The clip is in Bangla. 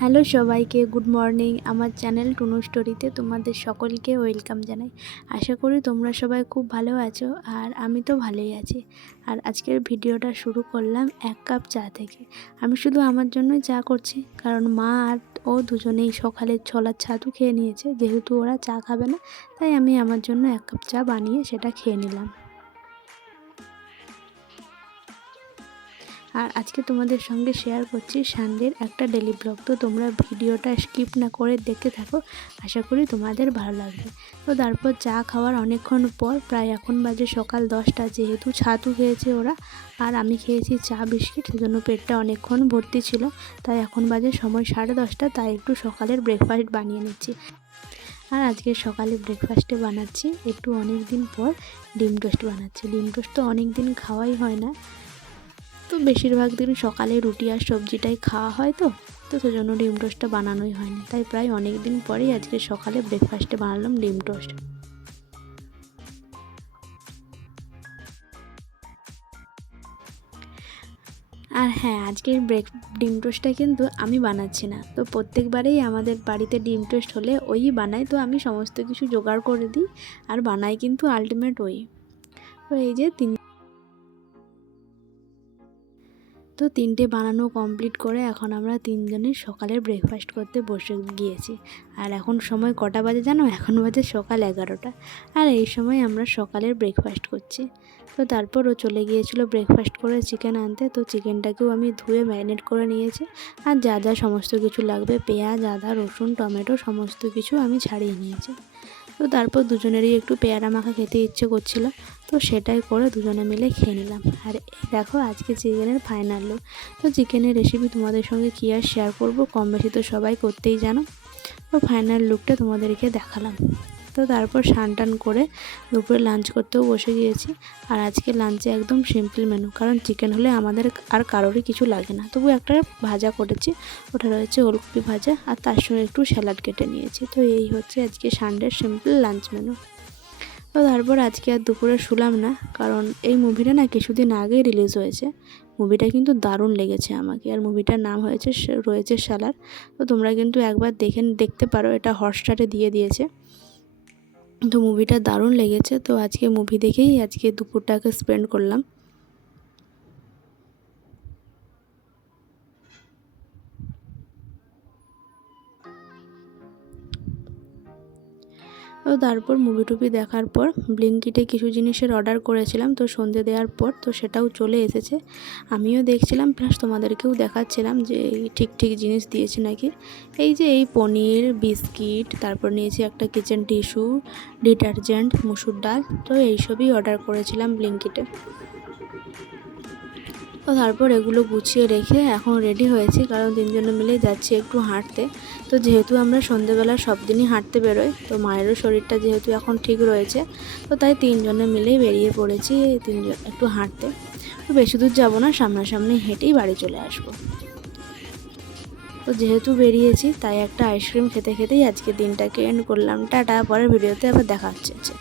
হ্যালো সবাইকে, গুড মর্নিং। আমার চ্যানেল টুনু স্টোরিতে তোমাদের সকলকে ওয়েলকাম জানাই। আশা করি তোমরা সবাই খুব ভালো আছো, আর আমি তো ভালোই আছি। আর আজকের ভিডিওটা শুরু করলাম 1 কাপ চা থেকে। আমি শুধু আমার জন্যই চা করছি, কারণ মা আর ও দুজনেই সকালে ছোলার ছাতু খেয়ে নিয়েছে। যেহেতু ওরা চা খাবে না, তাই আমি আমার জন্য 1 কাপ চা বানিয়ে সেটা খেয়ে নিলাম। আর আজকে তোমাদের সঙ্গে শেয়ার করছি সানডের একটা ডেলি ব্লগ। তো তোমরা ভিডিওটা স্কিপ না করে দেখতে থাকো, আশা করি তোমাদের ভালো লাগবে। তো তারপর চা খাওয়ার অনেকক্ষণ পর, প্রায় এখন বাজে সকাল 10টা, যেহেতু ছাতু খেয়েছে ওরা আর আমি খেয়েছি চা বিস্কিট, সেজন্য পেটটা অনেকক্ষণ ভর্তি ছিল। তাই এখন বাজে সময় 10:30, তাই একটু সকালের ব্রেকফাস্ট বানিয়ে নিচ্ছি। আর আজকে সকালে ব্রেকফাস্টে বানাচ্ছি একটু অনেক দিন পর ডিম টোস্ট বানাচ্ছি। ডিম টোস্ট তো অনেক দিন খাওয়াই হয় না, তো বেশিরভাগ দিন সকালে রুটি আর সবজিটাই খাওয়া হয়, তো সেজন্য ডিম টোস্টটা বানানোই হয়নি। তাই প্রায় অনেক দিন পরেই আজকে সকালে ব্রেকফাস্টে বানালাম ডিম টোস্ট। আর হ্যাঁ, আজকের ডিম টোস্টটা কিন্তু আমি বানাচ্ছি না। তো প্রত্যেকবারেই আমাদের বাড়িতে ডিম টোস্ট হলে ওই বানাই, তো আমি সমস্ত কিছু জোগাড় করে দিই আর বানাই কিন্তু আলটিমেট ওই। তো এই যে তিনটে বানানো কমপ্লিট করে এখন আমরা তিনজনই সকালের ব্রেকফাস্ট করতে বসে গিয়েছি। আর এখন সময় কটা বাজে জানো? এখন বাজে সকাল 11টা। আর এই সময় আমরা সকালের ব্রেকফাস্ট করছি। তো তারপর ও চলে গিয়েছিল ব্রেকফাস্ট করে চিকেন আনতে। তো চিকেনটাকেও আমি ধুয়ে ম্যারিনেট করে নিয়েছি, আর যা যা সমস্ত কিছু লাগবে, পেঁয়াজ, আদা, রসুন, টমেটো সমস্ত কিছু আমি ছাড়িয়ে নিয়েছি। তো তারপর দুজনেরই একটু পেয়ারা মাখা খেতে ইচ্ছে করছিল, তো সেটাই করে দুজনে মিলে খেয়ে নিলাম। আর দেখো আজকে চিকেনের ফাইনাল লুক। তো চিকেনের রেসিপি তোমাদের সঙ্গে কী আর শেয়ার করব, কম বেশি তো সবাই করতেই জানো। তো ফাইনাল লুকটা তোমাদেরকে দেখালাম। তো তারপর স্নান টান করে দুপুরে লাঞ্চ করতেও বসে গিয়েছি। আর আজকে লাঞ্চে একদম সিম্পল মেনু, কারণ চিকেন হলে আমাদের আর কারোরই কিছু লাগে না। তবু একটা ভাজা করেছি, ওটা রয়েছে ওলকপি ভাজা, আর তার সঙ্গে একটু স্যালাড কেটে নিয়েছি। তো এই হচ্ছে আজকে সানডের সিম্পল লাঞ্চ মেনু। তো তারপর আজকে আর দুপুরে শুলাম না, কারণ এই মুভিটা না কিছুদিন আগেই রিলিজ হয়েছে। মুভিটা কিন্তু দারুণ লেগেছে আমাকে, আর মুভিটার নাম রয়েছে সালার। তো তোমরা কিন্তু একবার দেখতে পারো, এটা হটস্টারে দিয়ে দিয়েছে। তো মুভিটা দারুণ লেগেছে, তো আজকে মুভি দেখেই আজকে দুপুরটাকে স্পেন্ড করলাম। তো তারপর মুভি টুভি দেখার পর ব্লিঙ্কিটে কিছু জিনিসের অর্ডার করেছিলাম, তো সন্ধে দেওয়ার পর তো সেটাও চলে এসেছে। আমিও দেখছিলাম, প্লাস তোমাদেরকেও দেখাচ্ছিলাম যে ঠিক জিনিস দিয়েছে নাকি। এই যে এই পনির, বিস্কিট, তারপর নিয়েছি একটা কিচেন টিস্যু, ডিটারজেন্ট, মুসুর ডাল, তো এইসবই অর্ডার করেছিলাম ব্লিঙ্কিটে। তো তারপর এগুলো গুছিয়ে রেখে এখন রেডি হয়েছি, কারণ তিনজনে মিলে যাচ্ছি একটু হাঁটতে। তো যেহেতু আমরা সন্ধেবেলা সব দিনই হাঁটতে বেরোই, তো মায়েরও শরীরটা যেহেতু এখন ঠিক রয়েছে, তো তাই তিনজনে মিলেই বেরিয়ে পড়েছি তিনজন একটু হাঁটতে। তো বেশি দূর যাবো না, সামনাসামনি হেঁটেই বাড়ি চলে আসবো। তো যেহেতু বেরিয়েছি, তাই একটা আইসক্রিম খেতে খেতেই আজকে দিনটাকে এন্ড করলাম। টাটা, পরের ভিডিওতে আবার দেখা হচ্ছে।